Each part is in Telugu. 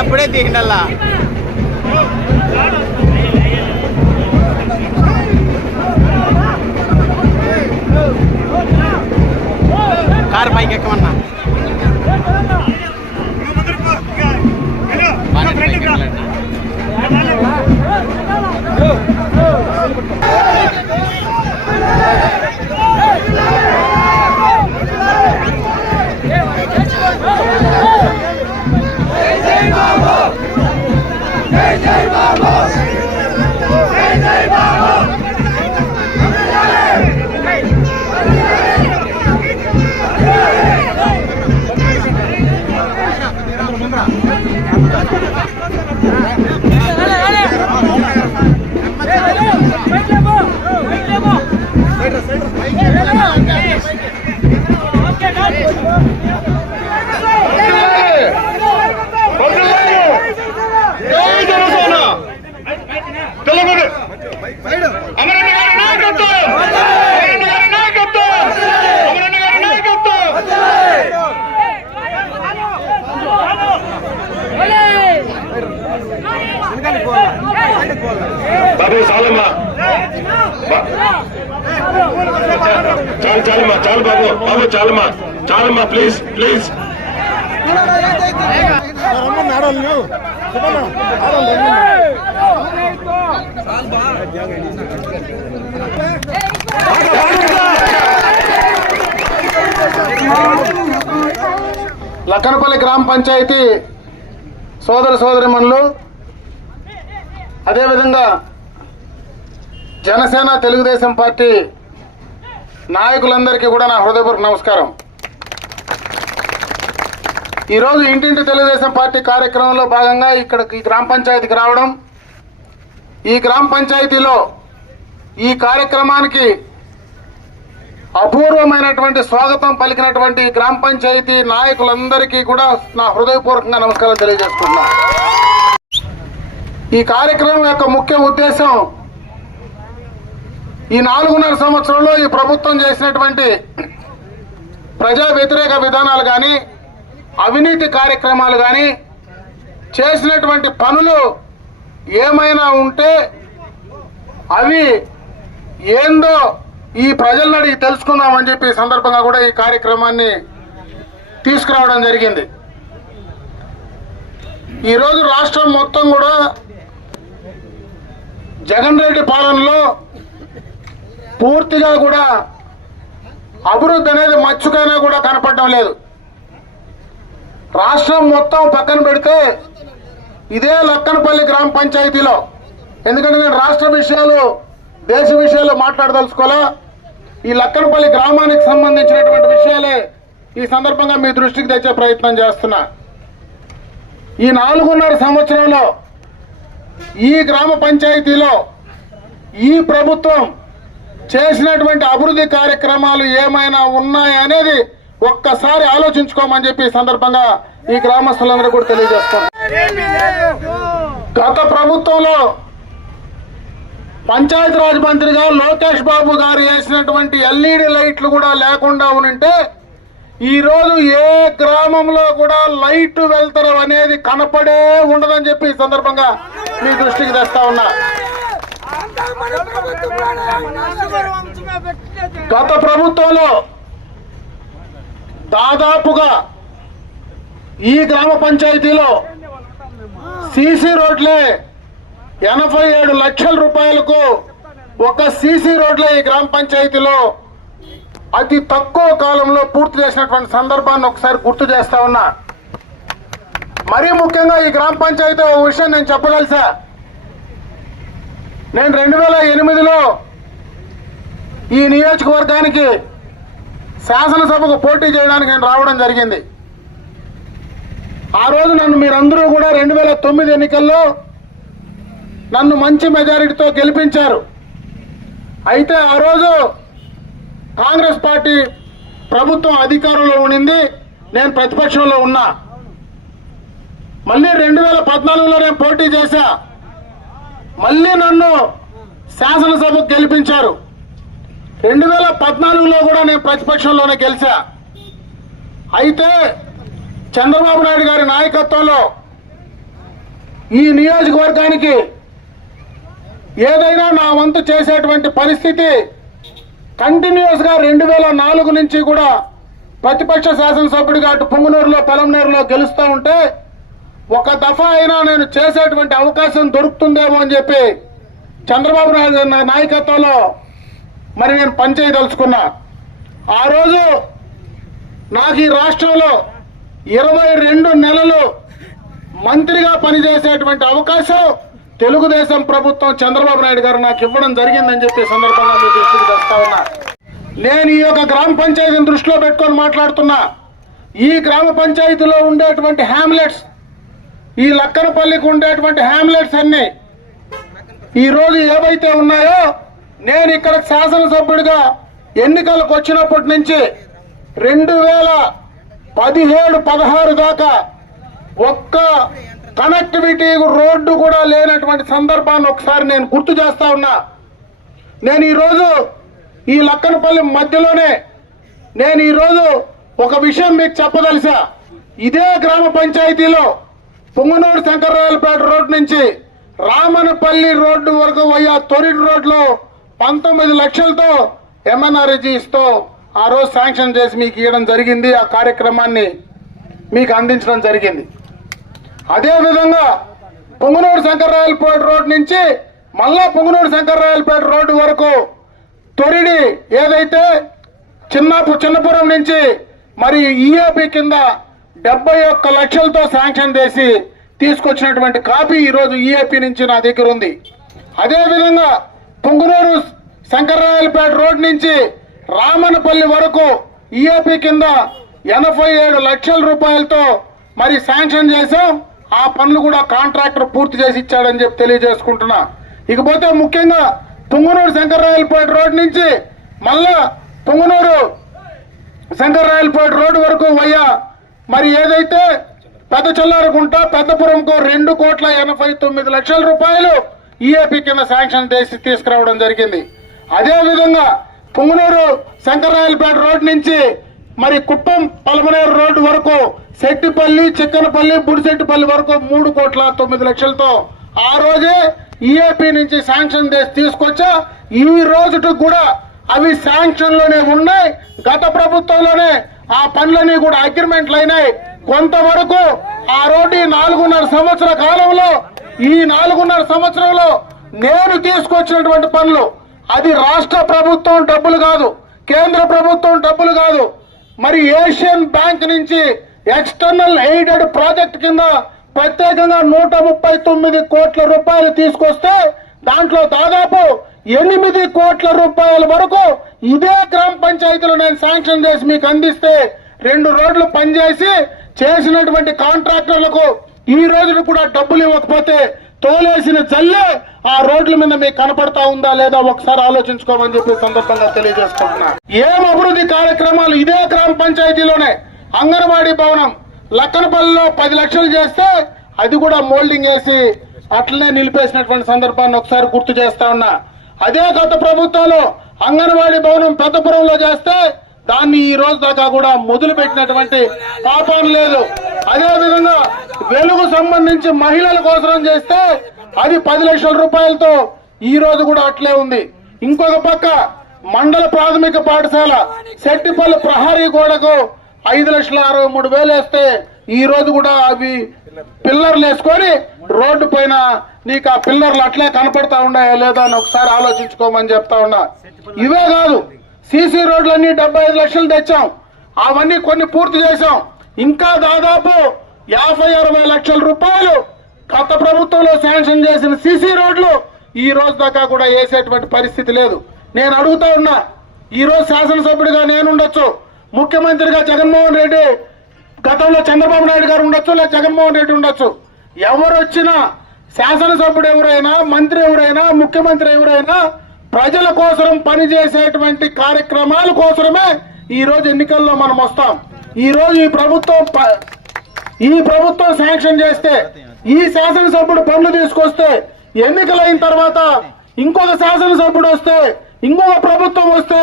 అప్పుడే తీయండల్లా కారు పైకి ఎక్కమన్నా బాబు చాలమ్మా చాలమ్మా చాలు బాబు బాబు చాలమ్మా ప్లీజ్ ప్లీజ్ లక్కనపల్లి గ్రామ పంచాయతీ సోదర సోదరిమణులు, అదేవిధంగా జనసేన తెలుగుదేశం పార్టీ నాయకులందరికీ కూడా నా హృదయపూర్వక నమస్కారం. ఈరోజు ఇంటింటి తెలుగుదేశం పార్టీ కార్యక్రమంలో భాగంగా ఈ గ్రామ పంచాయతీకి రావడం, ఈ గ్రామ పంచాయతీలో ఈ కార్యక్రమానికి అపూర్వమైనటువంటి స్వాగతం పలికినటువంటి గ్రామ పంచాయతీ నాయకులందరికీ కూడా నా హృదయపూర్వకంగా నమస్కారం తెలియజేస్తున్నా. ఈ కార్యక్రమం యొక్క ముఖ్య ఉద్దేశం ఈ 4.5 సంవత్సరంలో ఈ ప్రభుత్వం చేసినటువంటి ప్రజా వ్యతిరేక విధానాలు కానీ, అవినీతి కార్యక్రమాలు కానీ, చేసినటువంటి పనులు ఏమైనా ఉంటే అవి ఏందో ఈ ప్రజలను అడిగి తెలుసుకుందామని చెప్పి సందర్భంగా కూడా ఈ కార్యక్రమాన్ని తీసుకురావడం జరిగింది. ఈరోజు రాష్ట్రం మొత్తం కూడా జగన్ రెడ్డి పాలనలో పూర్తిగా కూడా అభివృద్ధి అనేది మచ్చుకైనా కూడా కనపడడం లేదు. రాష్ట్రం మొత్తం పక్కన పెడితే ఇదే లక్కనపల్లి గ్రామ పంచాయతీలో, ఎందుకంటే నేను రాష్ట్ర విషయాలు దేశ విషయాలు మాట్లాడదలుచుకోలే, ఈ లక్కనపల్లి గ్రామానికి సంబంధించినటువంటి విషయాలే ఈ సందర్భంగా మీ దృష్టికి తెచ్చే ప్రయత్నం చేస్తున్నా. ఈ 4.5 సంవత్సరంలో ఈ గ్రామ పంచాయతీలో ఈ ప్రభుత్వం చేసినటువంటి అభివృద్ధి కార్యక్రమాలు ఏమైనా ఉన్నాయనేది ఒక్కసారి ఆలోచించుకోమని చెప్పి ఈ సందర్భంగా ఈ గ్రామస్తులందరూ కూడా తెలియజేస్తారు. గత ప్రభుత్వంలో పంచాయతీరాజ్ మంత్రిగా లోకేష్ బాబు గారు వేసినటువంటి ఎల్ఈడి లైట్లు కూడా లేకుండా ఉంటే ఈరోజు ఏ గ్రామంలో కూడా లైట్ వెళ్తారు అనేది కనపడే ఉండదని చెప్పి ఈ సందర్భంగా మీ దృష్టికి తెస్తా ఉన్నా. గత ప్రభుత్వంలో దాదాపుగా ఈ గ్రామ పంచాయతీలో సీసీ రోడ్లే 87 లక్షల రూపాయలకు ఒక సీసీ రోడ్లే ఈ గ్రామ పంచాయతీలో అతి తక్కువ కాలంలో పూర్తి చేసినటువంటి సందర్భాన్ని ఒకసారి గుర్తు చేస్తా ఉన్నా. మరీ ముఖ్యంగా ఈ గ్రామ పంచాయతీ ఒక విషయం నేను చెప్పగలిసా. నేను 2008లో ఈ నియోజకవర్గానికి శాసనసభకు పోటీ చేయడానికి నేను రావడం జరిగింది. ఆ రోజు నన్ను మీరందరూ కూడా 2009 ఎన్నికల్లో నన్ను మంచి మెజారిటీతో గెలిపించారు. అయితే ఆ రోజు కాంగ్రెస్ పార్టీ ప్రభుత్వం అధికారంలో ఉండింది, నేను ప్రతిపక్షంలో ఉన్నా. మళ్ళీ 2014లో నేను పోటీ చేశా, మళ్ళీ నన్ను శాసనసభకు గెలిపించారు. 2014లో కూడా నేను ప్రతిపక్షంలోనే గెలిచా. అయితే చంద్రబాబు నాయుడు గారి నాయకత్వంలో ఈ నియోజకవర్గానికి ఏదైనా నా వంతు చేసేటువంటి పరిస్థితి కంటిన్యూస్ గా 2004 నుంచి కూడా ప్రతిపక్ష శాసనసభ్యుడిగా అటు పొంగునూరులో పెలంనేరులో గెలుస్తూ ఉంటే ఒక దఫా అయినా నేను చేసేటువంటి అవకాశం దొరుకుతుందేమో అని చెప్పి చంద్రబాబు నాయుడు నాయకత్వంలో మరి నేను పనిచేయదలుచుకున్నా. ఆ రోజు నాకు ఈ రాష్ట్రంలో 22 నెలలు మంత్రిగా పనిచేసేటువంటి అవకాశం తెలుగుదేశం ప్రభుత్వం చంద్రబాబు నాయుడు గారు నాకు ఇవ్వడం జరిగిందని చెప్పి సందర్భంగా మీ దృష్టికి తెస్తా ఉన్నా. నేను ఈ యొక్క గ్రామ పంచాయతీని దృష్టిలో పెట్టుకొని మాట్లాడుతున్నా. ఈ గ్రామ పంచాయతీలో ఉండేటువంటి హ్యామ్లెట్స్, ఈ లక్కనపల్లికి ఉండేటువంటి హ్యామ్లెట్స్ అన్ని ఈరోజు ఏవైతే ఉన్నాయో, నేను ఇక్కడ శాసనసభ్యుడిగా ఎన్నికలకు వచ్చినప్పటి నుంచి 2017-16 దాకా ఒక్క కనెక్టివిటీ రోడ్డు కూడా లేనటువంటి సందర్భాన్ని ఒకసారి నేను గుర్తు చేస్తా ఉన్నా. నేను ఈరోజు ఈ లక్కనపల్లి మధ్యలోనే నేను ఈరోజు ఒక విషయం మీకు చెప్పదలిసా. ఇదే గ్రామ పంచాయతీలో పొంగునూరు శంకర్రాయలపేట రోడ్ నుంచి రామనపల్లి రోడ్డు వరకు అయ్యా తొరిటి రోడ్లో 19 లక్షలతో ఎంఎన్ఆర్జీస్తో ఆ రోజు శాంక్షన్ చేసి మీకు ఇవ్వడం జరిగింది. ఆ కార్యక్రమాన్ని మీకు అందించడం జరిగింది. అదేవిధంగా పొంగునూరు శంకర్రాయలపేట రోడ్ నుంచి మళ్ళా పొంగునూరు శంకర్రాయలపేట రోడ్డు వరకు తొరిడి ఏదైతే చిన్నపురం నుంచి మరి ఈఏపీ కింద 71 లక్షలతో శాంక్షన్ చేసి తీసుకొచ్చినటువంటి కాపీ ఈరోజు ఈఏపీ నుంచి నా దగ్గర ఉంది. అదేవిధంగా పొంగునూరు శంకర్రాయలపేట రోడ్ నుంచి రామనపల్లి వరకు ఈఏపీ కింద 87 లక్షల రూపాయలతో మరి శాంక్షన్ చేశాం. ఆ పనులు కూడా కాంట్రాక్టర్ పూర్తి చేసి ఇచ్చాడని చెప్పి తెలియజేసుకుంటున్నా. ఇకపోతే ముఖ్యంగా పొంగునూరు శంకర్రాయలపేట రోడ్ నుంచి మళ్ళా పొంగునూరు శంకర్రాయలపేట రోడ్డు వరకు వయ్యా మరి ఏదైతే పెద్ద చెల్లారగుంట పెద్దపురంకు 2,89 లక్షల రూపాయలు ఈఏపీ కింద శాంక్షన్ చేసి తీసుకురావడం జరిగింది. అదేవిధంగా పొంగునూరు శంకర్రాయలపేట రోడ్ నుంచి మరి కుప్పం పలమనేరు రోడ్డు వరకు శెట్టిపల్లి చిక్కనపల్లి బుడిశెట్టిపల్లి వరకు 3,09 లక్షలతో ఆ రోజే ఈఏపీ నుంచి శాంక్షన్ చేసి తీసుకొచ్చా. ఈ రోజుకి కూడా అవి శాంక్షన్ లోనే ఉన్నాయి. గత ప్రభుత్వంలోనే ఆ పనులన్నీ కూడా అగ్రిమెంట్లు అయినాయి. కొంతవరకు ఆ రోడ్డు 4.5 సంవత్సర కాలంలో ఈ 4.5 సంవత్సరంలో నేను తీసుకొచ్చినటువంటి పనులు, అది రాష్ట్ర ప్రభుత్వం డబ్బులు కాదు, కేంద్ర ప్రభుత్వం డబ్బులు కాదు, మరి ఏషియన్ బ్యాంక్ నుంచి ఎక్స్టర్నల్ ఎయిడెడ్ ప్రాజెక్ట్ కింద ప్రత్యేకంగా 139 కోట్ల రూపాయలు తీసుకొస్తే దాంట్లో దాదాపు 8 కోట్ల రూపాయల వరకు ఇదే గ్రామ పంచాయతీలో నేను శాంక్షన్ చేసి మీకు అందిస్తే 2 రోడ్లు పనిచేసి చేసినటువంటి కాంట్రాక్టర్లకు ఈ రోజున కూడా డబ్బులు ఇవ్వకపోతే తోలేసిన జల్లే ఆ రోడ్ల మీద మీకు కనపడతా ఉందా లేదా ఒకసారి ఆలోచించుకోమని చెప్పి సందర్భంగా తెలియజేసుకుంటున్నా. ఏం అభివృద్ధి కార్యక్రమాలు ఇదే గ్రామ పంచాయతీలోనే అంగన్వాడీ భవనం లక్కనపల్లిలో 10 లక్షలు చేస్తే అది కూడా మోల్డింగ్ వేసి అట్లనే నిలిపేసినటువంటి సందర్భాన్ని ఒకసారి గుర్తు చేస్తా ఉన్నా. అదే గత ప్రభుత్వంలో అంగన్వాడీ భవనం పెద్దపురంలో చేస్తే దాన్ని ఈ రోజు దాకా కూడా మొదలు పెట్టినటువంటి పాపం లేదు. అదే విధంగా వెలుగు సంబంధించి మహిళల కోసం చేస్తే అది 10 లక్షల రూపాయలతో ఈ రోజు కూడా అట్లే ఉంది. ఇంకొక పక్క మండల ప్రాథమిక పాఠశాల సెట్టిపల్లి ప్రహారీ గోడకు 5,63,000 వేస్తే ఈ రోజు కూడా అవి పిల్లర్లు వేసుకొని రోడ్డు పైన నీకు ఆ పిల్లర్లు అట్లే కనపడతా ఉన్నాయా లేదా అని ఒకసారి ఆలోచించుకోమని చెప్తా ఉన్నా. ఇవే కాదు, సీసీ రోడ్లన్నీ 75 లక్షలు తెచ్చాం, అవన్నీ కొన్ని పూర్తి చేశాం. ఇంకా దాదాపు 50-60 లక్షల రూపాయలు గత ప్రభుత్వంలో శాంక్షన్ చేసిన సీసీ రోడ్లు ఈ రోజు దాకా కూడా వేసేటువంటి పరిస్థితి లేదు. నేను అడుగుతా ఉన్నా, ఈ రోజు శాసనసభ్యుడిగా నేను ఉండొచ్చు, ముఖ్యమంత్రిగా జగన్మోహన్ రెడ్డి, గతంలో చంద్రబాబు నాయుడు గారు ఉండొచ్చు, లేదా జగన్మోహన్ రెడ్డి ఉండొచ్చు, ఎవరు వచ్చినా శాసనసభ్యుడు ఎవరైనా, మంత్రి ఎవరైనా, ముఖ్యమంత్రి ఎవరైనా ప్రజల కోసం పనిచేసేటువంటి కార్యక్రమాల కోసమే ఈ రోజు ఎన్నికల్లో మనం వస్తాం. ఈ రోజు ఈ ప్రభుత్వం శాంక్షన్ చేస్తే, ఈ శాసనసభ్యుడు పనులు తీసుకొస్తే, ఎన్నికలైన తర్వాత ఇంకొక శాసనసభ్యుడు వస్తే, ఇంకొక ప్రభుత్వం వస్తే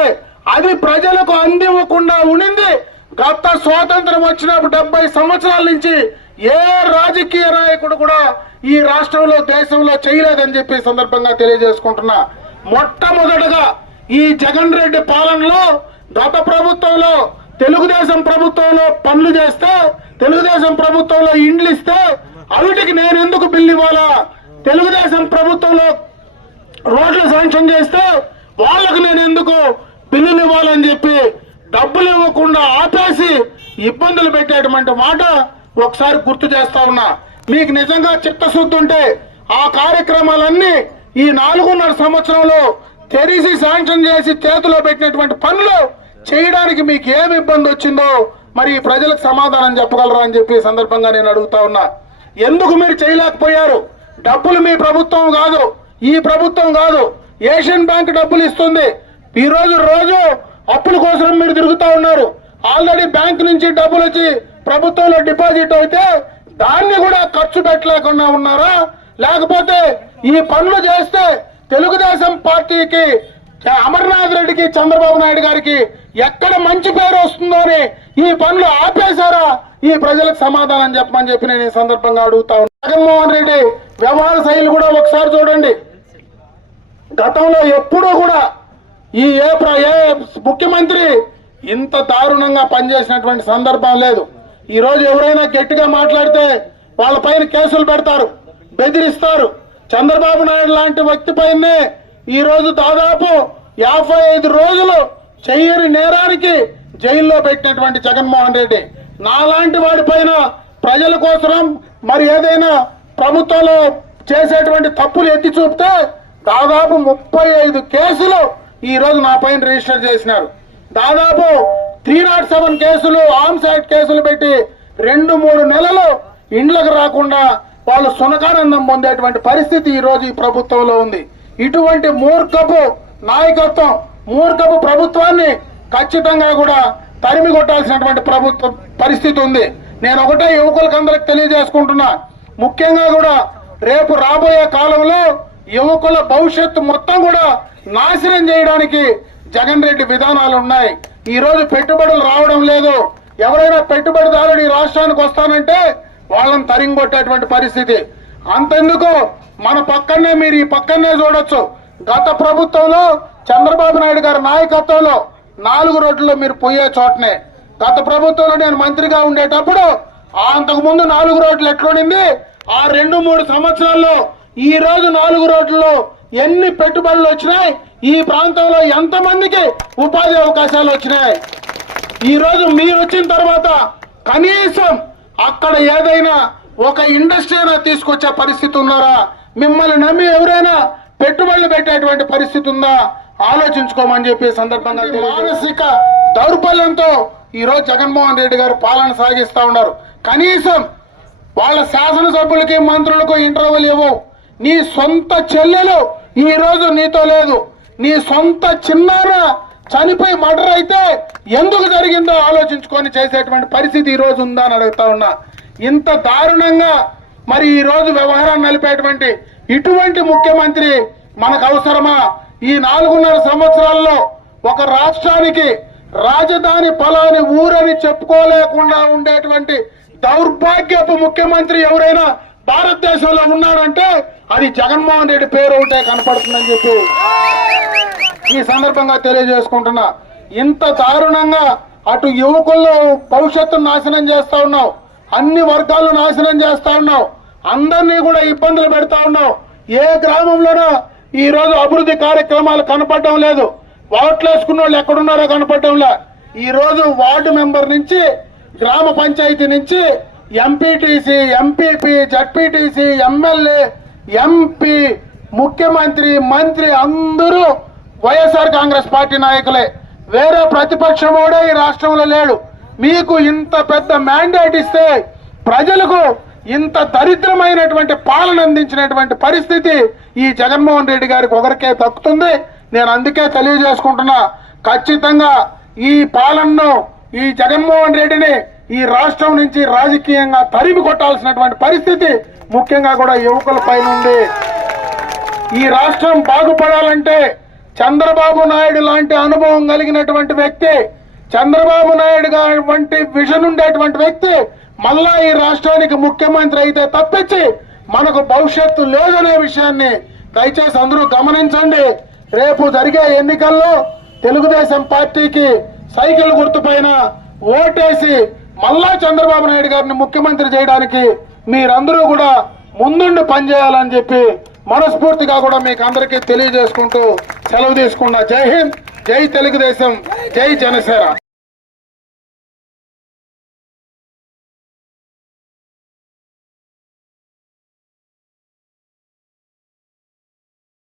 అది ప్రజలకు అందివ్వకుండా ఉండింది గత స్వాతంత్రం వచ్చినప్పుడు 70 సంవత్సరాల నుంచి ఏ రాజకీయ నాయకుడు కూడా ఈ రాష్ట్రంలో దేశంలో చేయలేదని చెప్పి సందర్భంగా తెలియజేసుకుంటున్నా. మొట్టమొదటగా ఈ జగన్ రెడ్డి పాలనలో గత ప్రభుత్వంలో తెలుగుదేశం ప్రభుత్వంలో పనులు చేస్తే, తెలుగుదేశం ప్రభుత్వంలో ఇండ్లు ఇస్తే అవిటికి నేను ఎందుకు బిల్లు ఇవ్వాలా, తెలుగుదేశం ప్రభుత్వంలో రోడ్లు శాంక్షన్ చేస్తే వాళ్ళకు నేను ఎందుకు బిల్లులు ఇవ్వాలని చెప్పి డబ్బులు ఇవ్వకుండా ఆపేసి ఇబ్బందులు పెట్టేటువంటి మాట ఒకసారి గుర్తు చేస్తా ఉన్నా. మీకు నిజంగా చిత్తశుద్ధి ఉంటే ఆ కార్యక్రమాలన్నీ ఈ 4.5 సంవత్సరంలో తెరిసి శాంక్షన్ చేసి చేతిలో పెట్టినటువంటి పనులు చేయడానికి మీకు ఏమి ఇబ్బంది వచ్చిందో మరి ప్రజలకు సమాధానం చెప్పగలరా అని చెప్పి సందర్భంగా నేను అడుగుతా ఉన్నా. ఎందుకు మీరు చేయలేకపోయారు? డబ్బులు మీ ప్రభుత్వం కాదు, ఈ ప్రభుత్వం కాదు, ఏషియన్ బ్యాంక్ డబ్బులు ఇస్తుంది. ఈ రోజు అప్పుల కోసం మీరు తిరుగుతా ఉన్నారు. ఆల్రెడీ బ్యాంక్ నుంచి డబ్బులు వచ్చి ప్రభుత్వంలో డిపాజిట్ అయితే దాన్ని కూడా ఖర్చు పెట్టలేకుండా ఉన్నారా? లేకపోతే ఈ పనులు చేస్తే తెలుగుదేశం పార్టీకి, అమర్నాథ్ రెడ్డికి, చంద్రబాబు నాయుడు గారికి ఎక్కడ మంచి పేరు వస్తుందో అని ఈ పనులు ఆపేశారా? ఈ ప్రజలకు సమాధానం చెప్పమని చెప్పి నేను ఈ సందర్భంగా అడుగుతా ఉన్నాను. జగన్మోహన్ రెడ్డి వ్యవహార శైలి కూడా ఒకసారి చూడండి. గతంలో ఎప్పుడూ కూడా ఏ ముఖ్యమంత్రి ఇంత దారుణంగా పనిచేసినటువంటి సందర్భం లేదు. ఈ రోజు ఎవరైనా గట్టిగా మాట్లాడితే వాళ్ళ పైన కేసులు పెడతారు, బెదిరిస్తారు. చంద్రబాబు నాయుడు లాంటి వ్యక్తి పైనే ఈ రోజు దాదాపు 55 రోజులు చెయ్యని నేరానికి జైల్లో పెట్టినటువంటి జగన్మోహన్ రెడ్డి నాలాంటి వాడి పైన ప్రజల కోసం మరి ఏదైనా ప్రభుత్వంలో చేసేటువంటి తప్పులు ఎత్తి చూపితే దాదాపు 35 కేసులు ఈ రోజు నా పైన రిజిస్టర్ చేసినారు. దాదాపు 307 కేసులు, ఆర్మ్స్ యాక్ట్ కేసులు పెట్టి 2-3 నెలలు ఇండ్లకు రాకుండా వాళ్ళు సునకానందం పొందేటువంటి పరిస్థితి ఈ రోజు ఈ ప్రభుత్వంలో ఉంది. ఇటువంటి మూర్ఖపు నాయకత్వం, మూర్ఖపు ప్రభుత్వాన్ని ఖచ్చితంగా కూడా తరిమి కొట్టాల్సినటువంటి పరిస్థితి ఉంది. నేను ఒకటే యువకులకు అందరికి తెలియజేసుకుంటున్నా, ముఖ్యంగా కూడా రేపు రాబోయే కాలంలో యువకుల భవిష్యత్తు మొత్తం కూడా నాశనం చేయడానికి జగన్ రెడ్డి విధానాలు ఉన్నాయి. ఈ రోజు పెట్టుబడులు రావడం లేదు. ఎవరైనా పెట్టుబడిదారుడు ఈ రాష్ట్రానికి వస్తానంటే వాళ్ళని తరింగొట్టేటువంటి పరిస్థితి. అంతెందుకు మన పక్కనే, మీరు ఈ పక్కనే చూడొచ్చు, గత ప్రభుత్వంలో చంద్రబాబు నాయుడు గారి నాయకత్వంలో 4 రోడ్లు మీరు పోయే చోటనే గత ప్రభుత్వంలో నేను మంత్రిగా ఉండేటప్పుడు అంతకుముందు 4 రోడ్లు ఎట్లుండింది, ఆ 2-3 సంవత్సరాల్లో ఈ రోజు 4 రోడ్లలో ఎన్ని పెట్టుబడులు వచ్చినాయి, ఈ ప్రాంతంలో ఎంతమందికి ఉపాధి అవకాశాలు వచ్చినాయి. ఈ రోజు మీరు వచ్చిన తర్వాత కనీసం అక్కడ ఏదైనా ఒక ఇండస్ట్రీ అయినా తీసుకొచ్చే పరిస్థితి ఉన్నారా? మిమ్మల్ని నమ్మి ఎవరైనా పెట్టుబడులు పెట్టేటువంటి పరిస్థితి ఉందా ఆలోచించుకోమని చెప్పి సందర్భంగా మానసిక దౌర్బల్యంతో ఈరోజు జగన్మోహన్ రెడ్డి గారు పాలన సాగిస్తా ఉన్నారు. కనీసం వాళ్ళ శాసనసభ్యులకి మంత్రులకు ఇంటర్వ్యూలు ఇవ్వవు. నీ సొంత చెల్లెలు ఈ రోజు నీతో లేదు. నీ సొంత చిన్నాన్న చనిపోయి మర్డర్ అయితే ఎందుకు జరిగిందో ఆలోచించుకొని చేసేటువంటి పరిస్థితి ఈ రోజు ఉందా అని అడుగుతా ఉన్నా. ఇంత దారుణంగా మరి ఈ రోజు వ్యవహారాన్ని నలిపేటువంటి ఇటువంటి ముఖ్యమంత్రి మనకు అవసరమా? ఈ 4.5 సంవత్సరాల్లో ఒక రాష్ట్రానికి రాజధాని ఫలాని ఊరని చెప్పుకోలేకుండా ఉండేటువంటి దౌర్భాగ్యపు ముఖ్యమంత్రి ఎవరైనా భారతదేశంలో ఉన్నాడంటే అది జగన్మోహన్ రెడ్డి పేరు ఒకటే కనపడుతుందని చెప్పి ఈ సందర్భంగా తెలియజేసుకుంటున్నా. ఇంత దారుణంగా అటు యువకుల్లో భవిష్యత్తును నాశనం చేస్తా ఉన్నావు, అన్ని వర్గాలు నాశనం చేస్తా ఉన్నావు, అందరినీ కూడా ఇబ్బందులు పెడతా ఉన్నావు. ఏ గ్రామంలోనూ ఈ రోజు అభివృద్ధి కార్యక్రమాలు కనపడడం లేదు. ఓట్లు వేసుకున్న వాళ్ళు ఎక్కడున్నారో కనపడడం లే. ఈ రోజు వార్డు మెంబర్ నుంచి గ్రామ పంచాయతీ నుంచి MPTC, MPP, ZPTC, MLA, MP, ముఖ్యమంత్రి, మంత్రి అందరూ వైఎస్ఆర్ కాంగ్రెస్ పార్టీ నాయకులే. వేరే ప్రతిపక్షం కూడా ఈ రాష్ట్రంలో లేడు. మీకు ఇంత పెద్ద మ్యాండేట్ ఇస్తే ప్రజలకు ఇంత దరిద్రమైనటువంటి పాలన అందించినటువంటి పరిస్థితి ఈ జగన్మోహన్ రెడ్డి గారికి ఒకరికే దక్కుతుంది. నేను అందుకే తెలియజేసుకుంటున్నా, ఖచ్చితంగా ఈ పాలనను ఈ జగన్మోహన్ రెడ్డిని ఈ రాష్ట్రం నుంచి రాజకీయంగా తరిమి కొట్టాల్సినటువంటి పరిస్థితి ముఖ్యంగా కూడా యువకుల పైన ఉంది. ఈ రాష్ట్రం బాగుపడాలంటే చంద్రబాబు నాయుడు లాంటి అనుభవం కలిగినటువంటి వ్యక్తి, చంద్రబాబు నాయుడు గారి వంటి విజన్ ఉండేటువంటి వ్యక్తి మళ్ళా ఈ రాష్ట్రానికి ముఖ్యమంత్రి అయితే తప్పించి మనకు భవిష్యత్తు లేదనే విషయాన్ని దయచేసి అందరూ గమనించండి. రేపు జరిగే ఎన్నికల్లో తెలుగుదేశం పార్టీకి సైకిల్ గుర్తుపైన ఓటేసి మళ్ళా చంద్రబాబు నాయుడు గారిని ముఖ్యమంత్రి చేయడానికి మీరందరూ కూడా ముందుండి పనిచేయాలని చెప్పి మనస్ఫూర్తిగా కూడా మీకు అందరికీ తెలియజేసుకుంటూ సెలవు తీసుకున్నా. జై హింద్, జై తెలుగుదేశం, జై జనసేన.